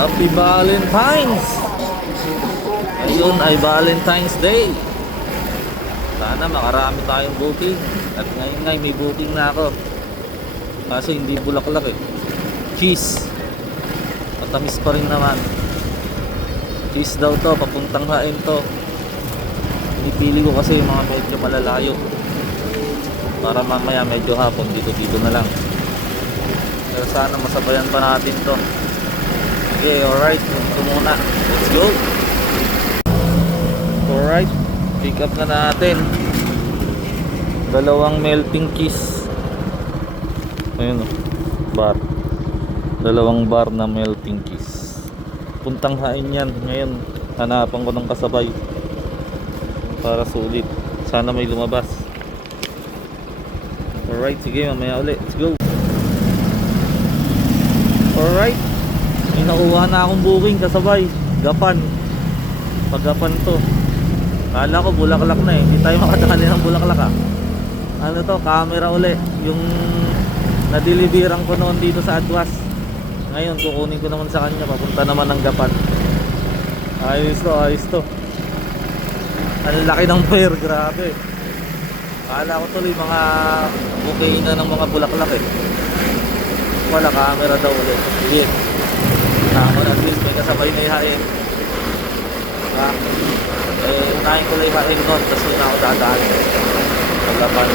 Happy Valentine's! Ayun ay Valentine's Day. Sana makarami tayong booking. At ngayon nga may booking na ako. Kaso hindi bulaklak eh. Cheese. Matamis pa rin naman. Cheese daw to, papuntang hain to. Pinipili ko kasi yung mga medyo malalayo. Para mamaya medyo hapon dito na lang. Pero sana masabayan pa natin to. Okay, alright. Ito muna. Let's go. Alright. Pick up na natin. Dalawang melting cheese. Ayun o. Bar. Dalawang bar na melting cheese. Puntang hain yan. Ngayon, hanapan ko ng kasabay. Para sulit. Sana may lumabas. Alright, sige mamaya ulit. Let's go. Alright. May nakuha na akong booking kasabay. Gapan. Paggapan to. Kala ko bulaklak na eh. Hindi tayo makadali ng bulaklak ah. Ano to? Camera uli. Yung nadeliveran ko noon dito sa Adwas. Ngayon kukunin ko naman sa kanya. Papunta naman ng Gapan. Ayos to, ayos to. Ang laki ng pair. Grabe. Kala ko tuloy mga bouquet na ng mga bulaklak eh. Wala, camera daw ulit. Yes. Naman at least may kasabay na ihain. Unahin ko lang ihain nun. Tapos yun ako dadaan. Paglapan.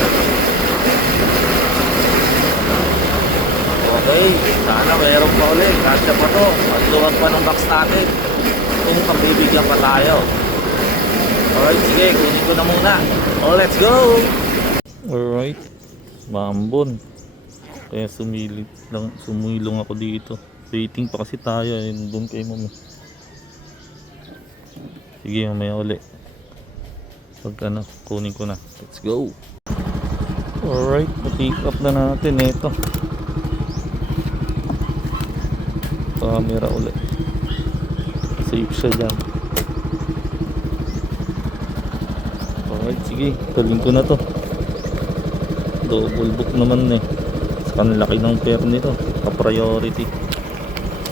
Okay. Sana mayroon pa ulit. Kasya pa to. Magluwag pa ng box natin. Kung pagbibigyan pa tayo. Alright, sige. Kunin ko na muna. Oh, let's go! Alright. Mambon. Kaya sumilong ako dito. Waiting pa kasi tayo. Doon kay mama. Sige, mamaya uli. Pag ano, kunin ko na. Let's go. Alright, pick up na natin ito. Camera uli. Safe siya dyan. Alright, sige. Tuloy ko na to. Double book naman eh. Saka ang laki ng pair nito. Pa-priority.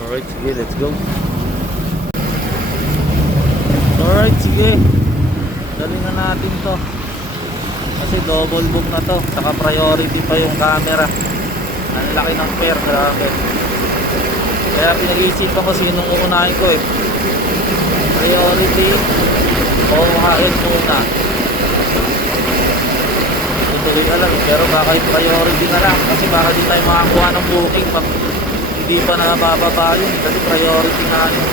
Alright, sige. Let's go. Alright, sige. Dali na natin to. Kasi double book na to. Saka priority pa yung camera. Ang laki ng pair. Grabe. Kaya pinag-iisipan ko sinong uunahin ko eh. Priority o hain muna. Tuloy na lang. Pero baka yung priority na lang. Kasi baka di tayo makakuha ng booking pag hindi pa nabababa yun. Kasi priority na yun.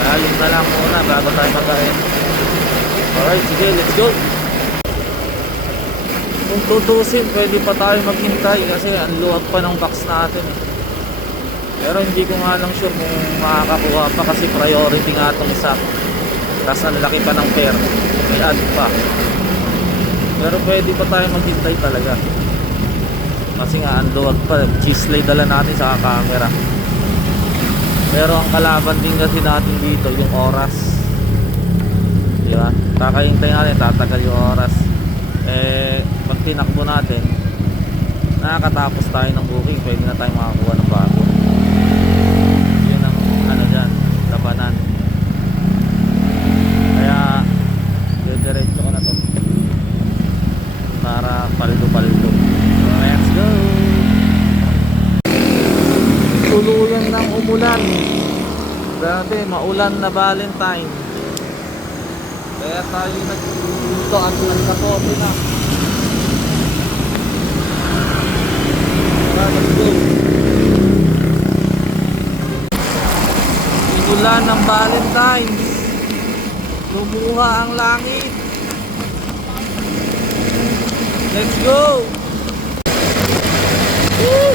Kaya yun na lang muna bago tayo mag-ain. Alright, sige, let's go. Kung tutusin, pwede pa tayo maghintay kasi ang luwag pa ng box natin. Pero hindi ko nga lang sure kung makakakuha pa kasi priority nga itong isa. Tapos ang laki pa ng pair. May add pa. Pero pwede pa tayo maghintay talaga. Kasi nga ang luwag pa. Cheese lay dala natin sa camera. Pero ang kalaban din kasi natin dito yung oras. Diba? Kakahintay natin, tatagal yung oras. Pag tinakbo natin, nakakatapos tayo ng booking, pwede na tayo makakuha ng bago. Yun ang ano dyan, labanan. Kaya diretso ko na to para paldo. Let's go. Tuluyan ng umulan. Grabe, maulan na Valentine. Kaya tayo nagdito at nagkakote na. Let's go. Umulan ng Valentine's. Lumuha ang langit. Let's go.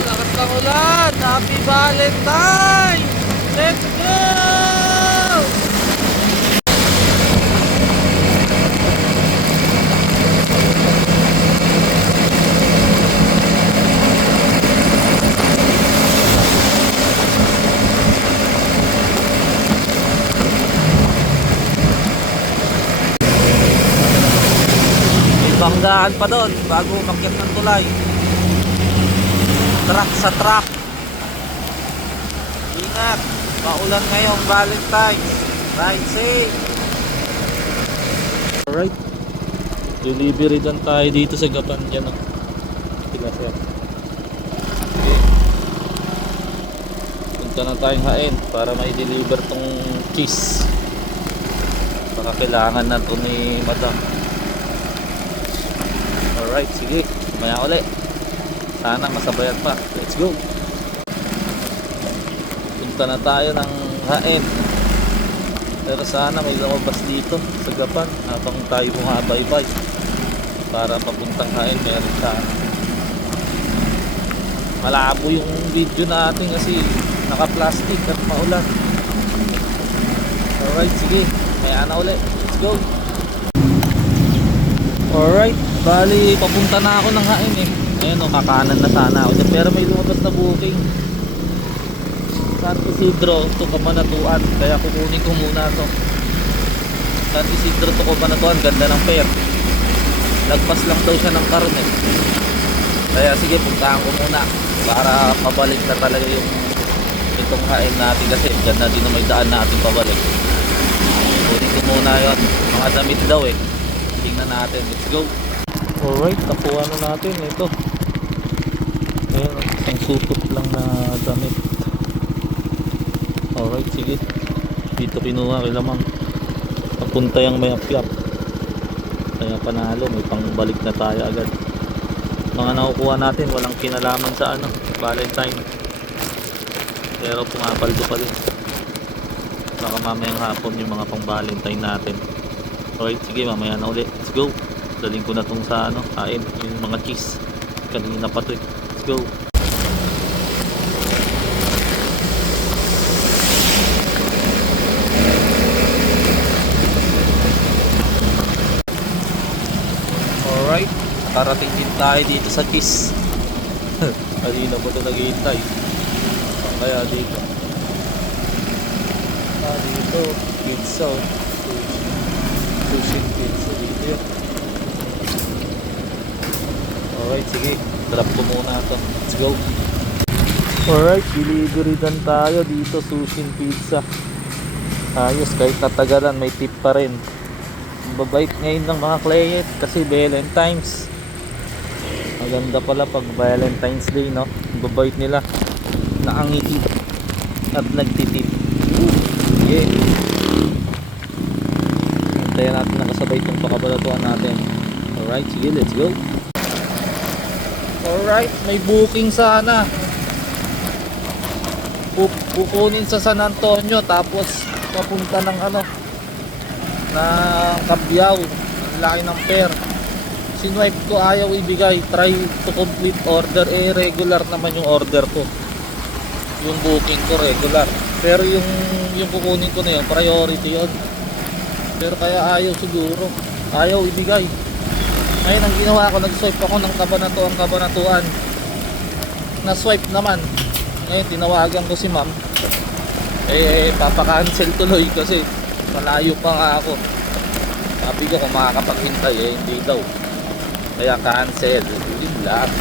Lakas ng ulan. Happy Valentine. Let's go. Banggaan pa doon bago umakyat ng tulay. Truck sa truck. Ingat. Maulan ngayong Valentine's. Ride safe. Alright. Delivery dan tayo dito sa Gapan dyan. Sila sir. Okay. Punta na tayong hain para may deliver tong cheese. Baka kailangan na ito ni madam. Alright, sige. Mamaya ulit. Sana masabayan pa. Let's go. Punta na tayo ng hain. Pero sana may lumabas dito sa Gapan habang tayo bumabaybay. Para papuntang hain meron sana. Malabo yung video natin kasi naka-plastic at maulan. Alright, sige. Maya na ulit. Let's go. Alright, bali papunta na ako ng hain eh. Ayun o, kakanan na sana ako dyan. Pero may lumabas na booking San Isidro to Cabanatuan. Kaya kukunin ko muna to. San Isidro to Cabanatuan. Ganda ng pair. Lagpas lang daw siya ng karon eh. Kaya sige, puntahan ko muna para pabalik na talaga yung itong hain natin. Kasi ganda din na may daan natin pabalik. Kunin ko muna yun. Mga damit daw eh. Tingnan natin. Let's go. Alright, nakuha na natin ito. Ayan, isang supot lang na damit. Alright, sige. Dito kinuha kay Lamang. Papunta yung may apyap. Kaya panalo, may pangbalik na tayo agad. Mga nakukuha natin, walang kinalaman sa ano, Valentine. Pero pumapaldo pa din. Baka mamayang hapon yung mga pang Valentine natin. Alright, sige, mamaya na ulit. Let's go. Daling ko na tong sa ano, kain, yung mga cheese. Kanina pa to eh. Let's go. Alright, karating din tayo dito sa cheese. Kanina pa ito naghihintay. Saan kaya dito? Dito, pizza. Sushi pizza dito yun. Alright, sige. Drop ko muna ito. Let's go. Alright, delivery dan tayo dito. Sushi pizza. Ayos, kahit natagalan may tip pa rin. Babait ngayon ng mga client kasi Valentine's. Maganda pala pag Valentine's Day, no? Babait nila. Nakangiti at nagtitip. Yeah. Hintayin natin nakasabay itong pakabalatuan natin. Alright, sige, let's go. Alright, may booking sana. Kukunin sa San Antonio tapos papunta ng ano, ng Cabiao. Ang laki ng pair. Sinwipe ko, ayaw ibigay. Try to complete order. Eh, regular naman yung order ko. Yung booking ko regular. Pero yung kukunin ko na yun, priority yun. Pero kaya ayaw siguro. Ayaw ibigay. Ngayon ang ginawa ko, nag-swipe ako ng Cabanatuan. Na-swipe naman. Ngayon tinawagan ko si ma'am. Papaka-cancel tuloy kasi malayo pa nga ako. Sabi ko kung makakapaghintay hindi daw. Kaya cancel. Yun lang.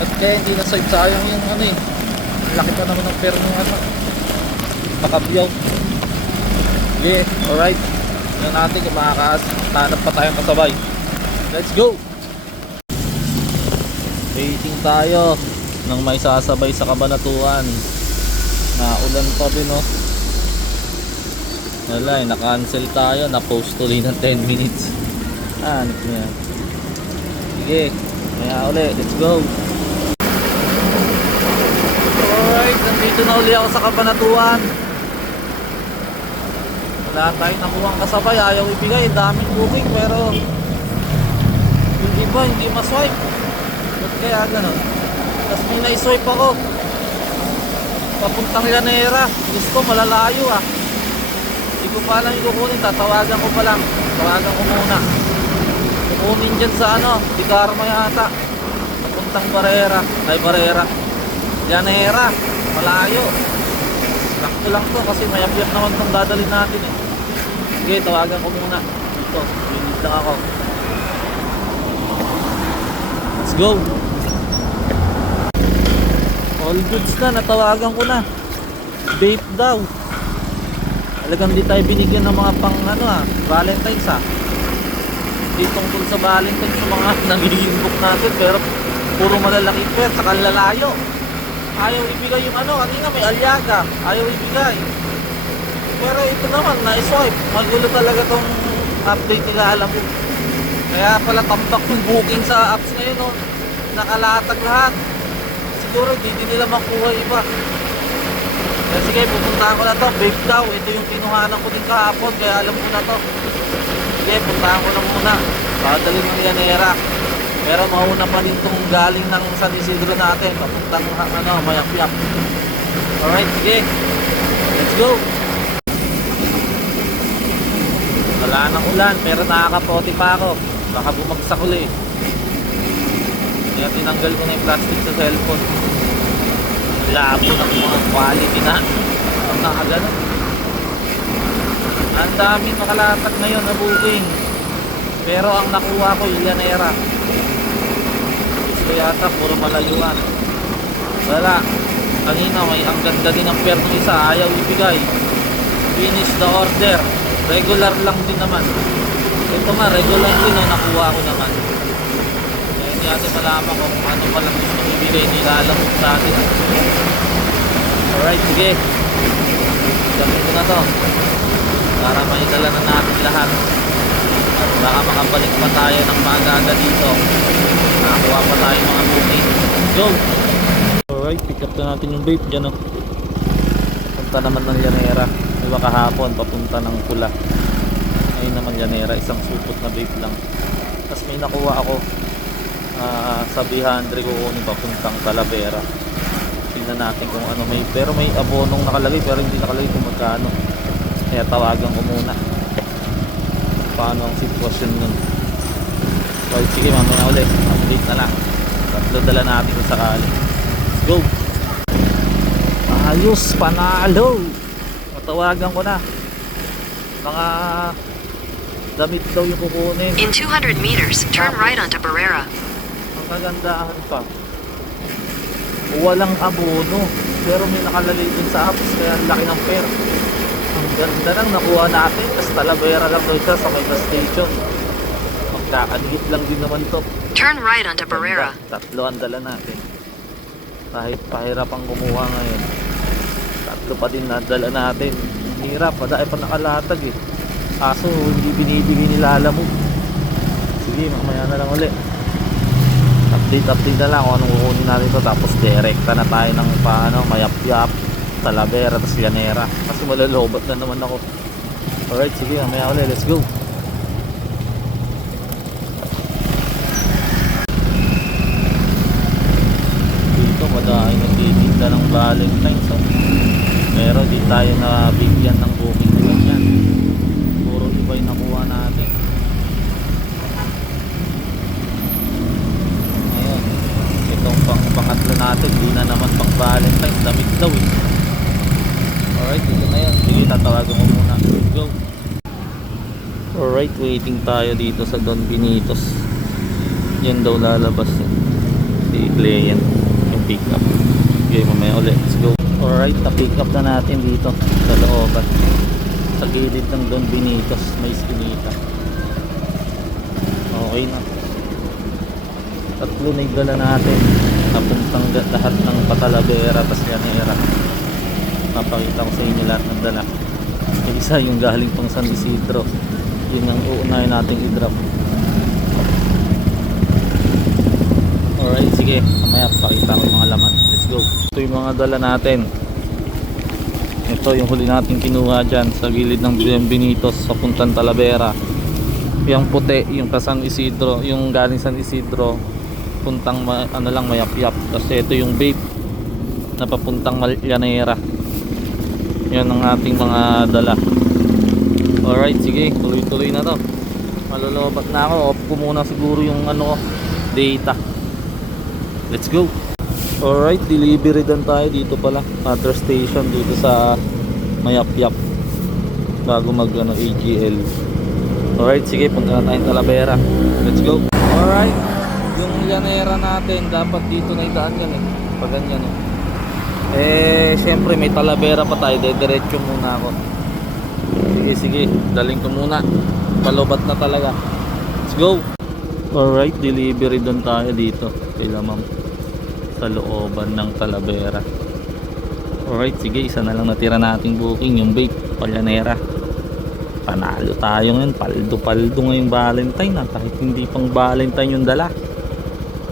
At kaya hindi na-swipe, sayang yung ano eh. Laki pa naman ng pera ng ano. Pakabiyaw. Okay, alright. Tignan natin kung makakahanap pa tayong kasabay. Let's go! Waiting tayo nang may sasabay sa Cabanatuan. Naulan pa din oh. Wala eh, na-cancel tayo. Na-post tuloy ng 10 minutes. Ano niya? Sige, kaya ulit. Let's go! Alright, nandito na uli ako sa Cabanatuan. Wala tayong nakuhang kasabay. Ayaw ibigay, daming booking pero yung iba hindi ma-swipe. Ba't kaya gano'n? Tapos may na-swipe ako papuntang Llanera. Gusto malalayo ah. Hindi ko pa lang ikukunin. Tatawagan ko pa lang. Tawagan ko muna. Kukunin dyan sa ano, Di Carma yata. Papuntang Barrera. Ay Barrera, Llanera. Malayo. Sakto lang to kasi mayabyak naman itong dadalhin natin eh. Sige, tawagan ko muna. Dito, minit lang ako. Let's go. All goods na, natawagan ko na. Vape daw. Talagang di tayo binigyan ng mga pang ano Valentine's Di tungkol sa Valentine's sa mga nag-iinbook natin, pero puro malalaki pet sa lalayo. Ayaw ibigay yung ano, kanina may alyaga, ayaw ibigay. Pero ito naman, na-swipe. Magulo talaga tong update nila, alam mo. Kaya pala tambak yung booking sa apps ngayon, no? Nakalatag lahat. Siguro di nila makuha iba. Kaya sige, pupuntahan ko na to. Vape daw, ito yung kinuhanan ko din kahapon, kaya alam ko na to. Sige, puntahan ko na muna. Padalhin ng Llanera. Pero mauna pa din itong galing ng San Isidro natin, papuntang Mayapyap. Alright, sige. Let's go. Wala nang ulan, pero nakakapote pa ako. Baka bumagsak uli. Kaya tinanggal ko na yung plastic sa cellphone. Labo ng mga quality na. Ang nakagano. Ang daming makalatag ngayon na booking. Pero ang nakuha ko yung Llanera. Gusto yata puro malayuan. Wala. Kanina ang ganda din ang pair ng isa, ayaw ibigay. Finish the order. Regular lang din naman. Ito nga, regular din nakuha ko naman. Kaya hindi natin malaman kung ano palang gusto ibigay nila, alam sa atin. Alright, sige. Gawin ko na to para maidala na natin lahat. At baka makabalik pa tayo ng maaga dito. Nakakuha pa tayo mga booking. Go! Alright, pick up na natin yung vape dyan, punta naman ng Llanera. Iba kahapon papunta ng Pula. Ngayon naman Llanera, isang supot na vape lang. Tapos may nakuha ako sa B100 ko kunin papuntang Talavera. Tingnan natin kung ano may, pero may abonong nakalagay pero hindi nakalagay kung magkano. Kaya tawagan ko muna paano ang sitwasyon nun. So sige, mamaya ulit update na lang. Tatlo dala natin sa sakali. Let's go. Ayos, panalo. Tawagan ko na. Mga damit daw yung kukunin. In 200 meters, turn right onto Barrera. Ang kagandahan pa, walang abono, pero may nakalagay din sa apps, kaya ang laki ng pair. Ang ganda lang nakuha natin. Tapos Talavera lang daw siya sa may gas station. Magkakadikit lang din naman to. Turn right onto Barrera. Tatlo ang dala natin. Kahit pahirap ang kumuha ngayon, tatlo pa din nadala natin. Hirap, padai pa nakalatag Kaso hindi binibigay nila, alam mo. Sige, mamaya na lang ulit. Update na lang kung anong kukunin natin to. Tapos direkta na tayo ng Mayapyap, Talavera, tapos Llanera. Kasi malalobat na naman ako. Alright, sige, mamaya ulit. Let's go. Dito madami nagtitinda ng Valentine's pero di tayo nabigyan ng booking na ganyan. Puro iba yung nakuha natin. Ngayon, itong pangatlo natin, di na naman pang Valentine's, damit daw Alright, dito na yun. Sige, tatawagan mo muna. Let's go. Alright, waiting tayo dito sa Don Benitos. Yan daw lalabas si client yung pick up. Okay, mamaya ulit. Let's go. Alright, na-pick up na natin dito sa looban. Sa gilid ng Don Benitos, may skinita. Okay na. Tatlo na yung dala natin. Napuntang lahat ng Talavera, tas Llanera. Papakita ko sa inyo lahat ng dala. Yung isa yung galing pang San Isidro. Yun ang uunahin natin i-drop. Alright, sige. Mamaya pakita ko yung mga laman. Let's go. Ito yung mga dala natin. Ito yung huli natin kinuha dyan sa gilid ng Benitos sa puntang Talavera. Yung puti, yung pa San Isidro, yung galing San Isidro puntang Mayapyap. Kasi ito yung vape na papuntang Llanera. Yan ang ating mga dala. Alright, sige, tuloy-tuloy na to. Malolobat na ako. Off ko muna siguro yung data. Let's go. Alright, delivery din tayo dito pala. Other station dito sa Mayapyap bago mag AGL. Alright, sige, punta na tayong Talavera. Let's go. Alright, yung Llanera natin dapat dito na idaan yan pag ganyan syempre may Talavera pa tayo, diretso muna ako. Sige, daling ko muna. Palubat na talaga. Let's go. Alright, delivery doon tayo dito kila ma'am sa looban ng Talavera. Alright, sige, isa na lang natira nating booking, yung vape, Palyanera. Panalo tayo ngayon, paldo ngayong Valentine na, kahit hindi pang Valentine yung dala.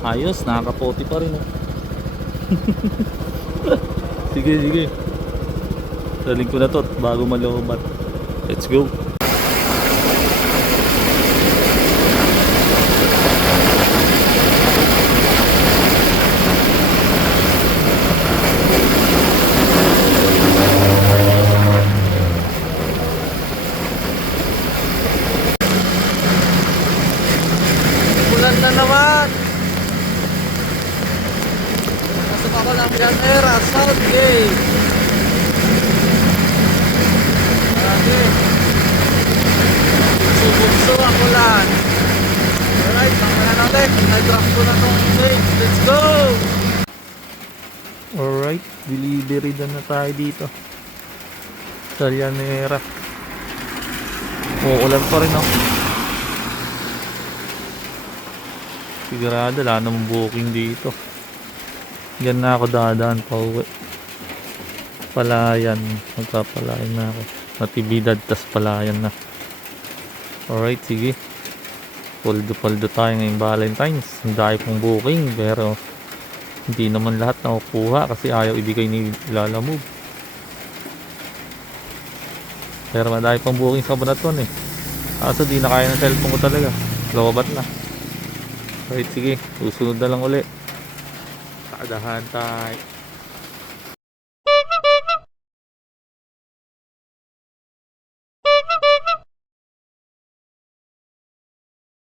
Ayos, nakakapoti pa rin. Sige. Daling ko na to bago malubat. Let's go. Ulan na naman. Pasok ako ng Palyanera, Southgate. Bugso ang ulan. Alright, pangalan natin. Nag-drop ko na tong stage. Let's go! Alright, delivery na tayo dito. Palyanera. Ulan pa rin ako. Sigurado, wala namang booking dito. Yan na ako dadaan pa uwi. Palayan. Magpapalayan na ako. Natividad, tas palayan na. Alright, sige. Paldo tayo ngayong Valentine's. Ang dahil pong booking, pero hindi naman lahat nakukuha kasi ayaw ibigay ni Lalamove. Pero madami pang booking sa Banaton eh. Kaso di na kaya ng cellphone ko talaga. Lawabat na. Alright, sige. Susunod na lang uli. Kaadahan tayo.